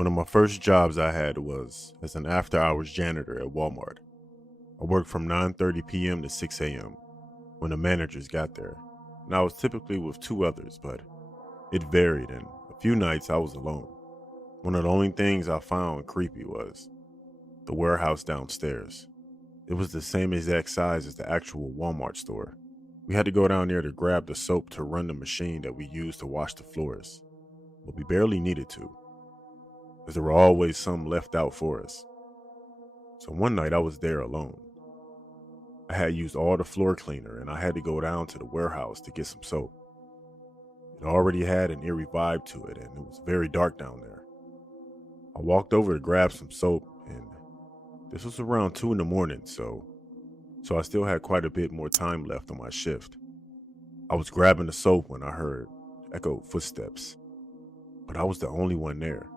One of my first jobs I had was as an after-hours janitor at Walmart. I worked from 9:30 p.m. to 6 a.m. when the managers got there, and I was typically with two others, but it varied, and a few nights I was alone. One of the only things I found creepy was the warehouse downstairs. It was the same exact size as the actual Walmart store. We had to go down there to grab the soap to run the machine that we used to wash the floors, but we barely needed to, because there were always some left out for us. So one night I was there alone. I had used all the floor cleaner and I had to go down to the warehouse to get some soap. It already had an eerie vibe to it and it was very dark down there. I walked over to grab some soap and this was around 2 in the morning, so I still had quite a bit more time left on my shift. I was grabbing the soap when I heard echoed footsteps, but I was the only one there.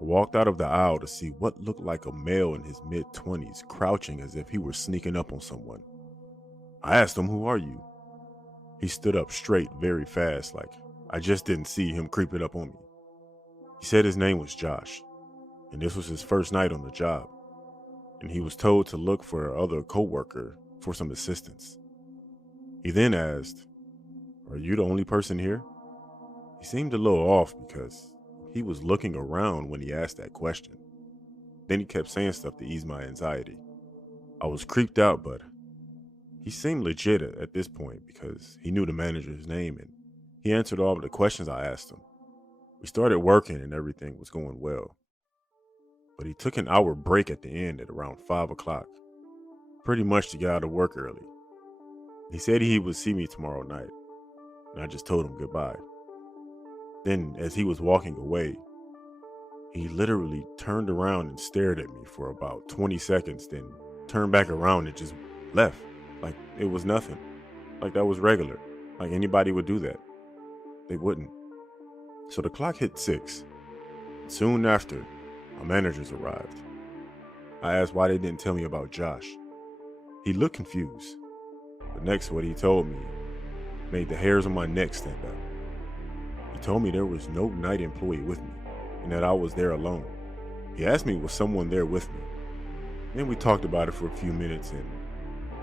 I walked out of the aisle to see what looked like a male in his mid-20s crouching as if he were sneaking up on someone. I asked him, "Who are you?" He stood up straight very fast, like I just didn't see him creeping up on me. He said his name was Josh, and this was his first night on the job, and he was told to look for a other coworker for some assistance. He then asked, "Are you the only person here?" He seemed a little off because he was looking around when he asked that question. Then he kept saying stuff to ease my anxiety. I was creeped out, but he seemed legit at this point because he knew the manager's name and he answered all of the questions I asked him. We started working and everything was going well. But he took an hour break at the end at around 5 o'clock, pretty much to get out of work early. He said he would see me tomorrow night, and I just told him goodbye. Then, as he was walking away, he literally turned around and stared at me for about 20 seconds, then turned back around and just left. Like it was nothing. Like that was regular. Like anybody would do that. They wouldn't. So the clock hit 6. Soon after, my managers arrived. I asked why they didn't tell me about Josh. He looked confused. But next, what he told me made the hairs on my neck stand up. He told me there was no night employee with me and that I was there alone. He asked me was someone there with me. Then we talked about it for a few minutes and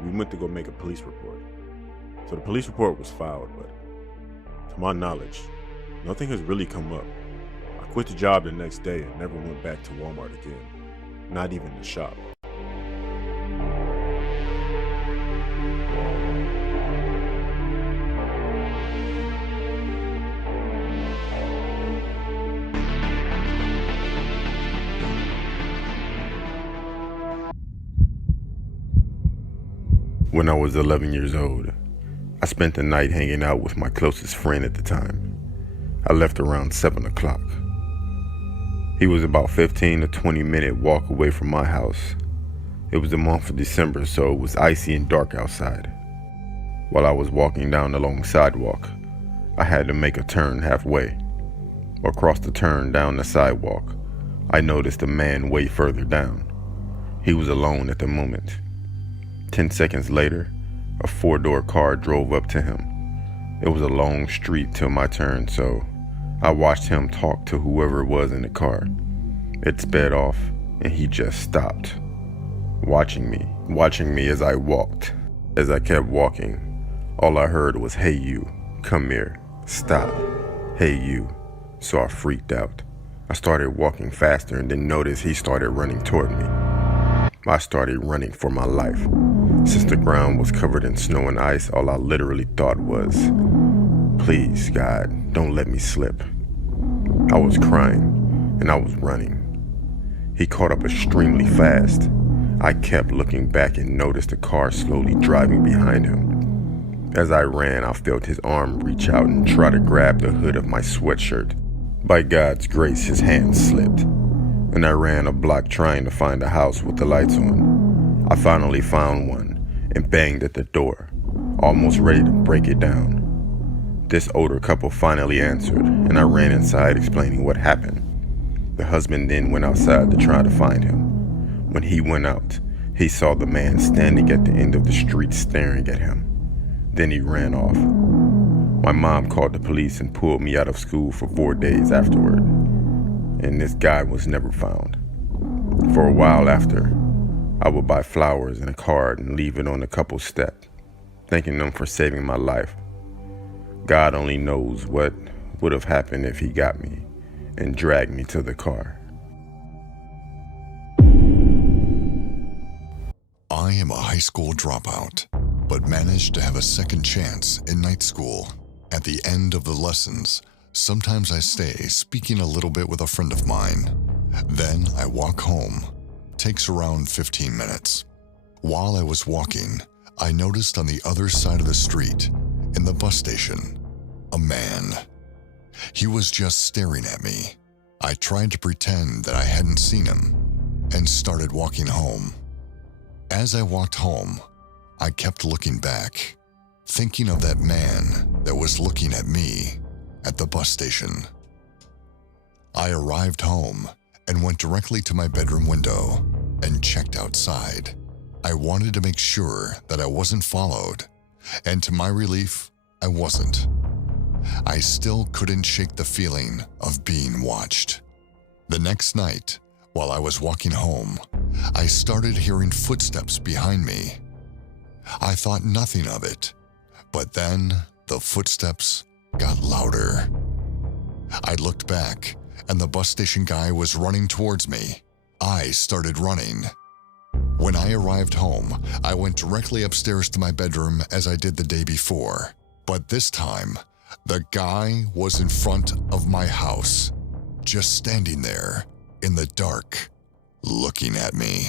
we went to go make a police report. So the police report was filed, but to my knowledge, nothing has really come up. I quit the job the next day and never went back to Walmart again, not even the shop. When I was 11 years old, I spent the night hanging out with my closest friend at the time. I left around 7 o'clock. He was about 15 to 20 minute walk away from my house. It was the month of December, so it was icy and dark outside. While I was walking down the long sidewalk, I had to make a turn halfway. Across the turn down the sidewalk, I noticed a man way further down. He was alone at the moment. 10 seconds later, a 4-door car drove up to him. It was a long street till my turn, so I watched him talk to whoever was in the car. It sped off, and he just stopped, watching me as I walked. As I kept walking, all I heard was, "Hey you, come here, stop, hey you." So I freaked out. I started walking faster and then noticed he started running toward me. I started running for my life. Since the ground was covered in snow and ice, all I literally thought was, "Please, God, don't let me slip." I was crying, and I was running. He caught up extremely fast. I kept looking back and noticed the car slowly driving behind him. As I ran, I felt his arm reach out and try to grab the hood of my sweatshirt. By God's grace, his hand slipped, and I ran a block trying to find a house with the lights on. I finally found one and banged at the door, almost ready to break it down. This older couple finally answered, and I ran inside explaining what happened. The husband then went outside to try to find him. When he went out, he saw the man standing at the end of the street staring at him. Then he ran off. My mom called the police and pulled me out of school for 4 days afterward. and this guy was never found. For a while after, I would buy flowers and a card and leave it on the couple's step, thanking them for saving my life. God only knows what would have happened if he got me and dragged me to the car. I am a high school dropout, but managed to have a second chance in night school. At the end of the lessons, sometimes I stay speaking a little bit with a friend of mine. Then I walk home. Takes around 15 minutes. While I was walking, I noticed on the other side of the street, in the bus station, a man. He was just staring at me. I tried to pretend that I hadn't seen him and started walking home. As I walked home, I kept looking back, thinking of that man that was looking at me at the bus station. I arrived home and went directly to my bedroom window and checked outside. I wanted to make sure that I wasn't followed, and to my relief, I wasn't. I still couldn't shake the feeling of being watched. The next night, while I was walking home, I started hearing footsteps behind me. I thought nothing of it, but then the footsteps got louder. I looked back, and the bus station guy was running towards me. I started running. When I arrived home, I went directly upstairs to my bedroom as I did the day before. But this time, the guy was in front of my house, just standing there in the dark, looking at me.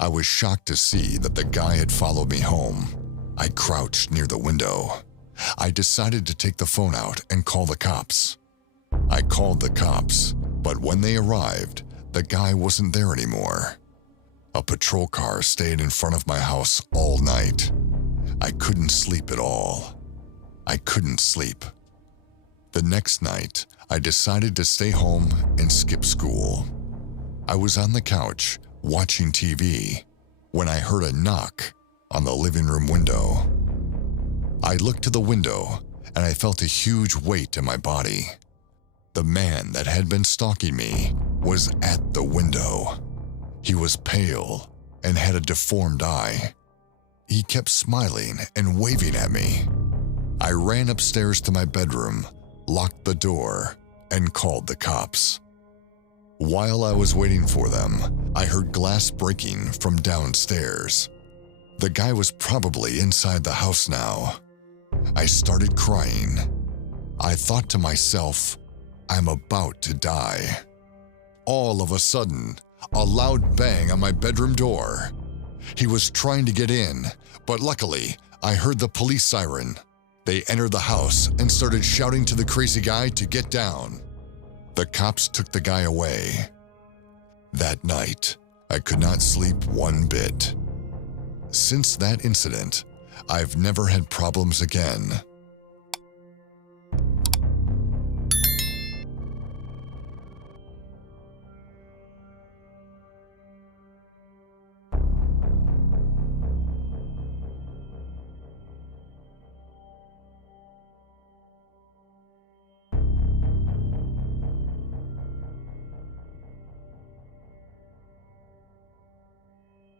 I was shocked to see that the guy had followed me home. I crouched near the window. I decided to take the phone out and call the cops. I called the cops, but when they arrived, the guy wasn't there anymore. A patrol car stayed in front of my house all night. I couldn't sleep at all. I couldn't sleep. The next night, I decided to stay home and skip school. I was on the couch watching TV when I heard a knock on the living room window. I looked to the window and I felt a huge weight in my body. The man that had been stalking me was at the window. He was pale and had a deformed eye. He kept smiling and waving at me. I ran upstairs to my bedroom, locked the door, and called the cops. While I was waiting for them, I heard glass breaking from downstairs. The guy was probably inside the house now. I started crying. I thought to myself, I'm about to die. All of a sudden, a loud bang on my bedroom door. He was trying to get in, but luckily, I heard the police siren. They entered the house and started shouting to the crazy guy to get down. The cops took the guy away. That night, I could not sleep one bit. Since that incident, I've never had problems again.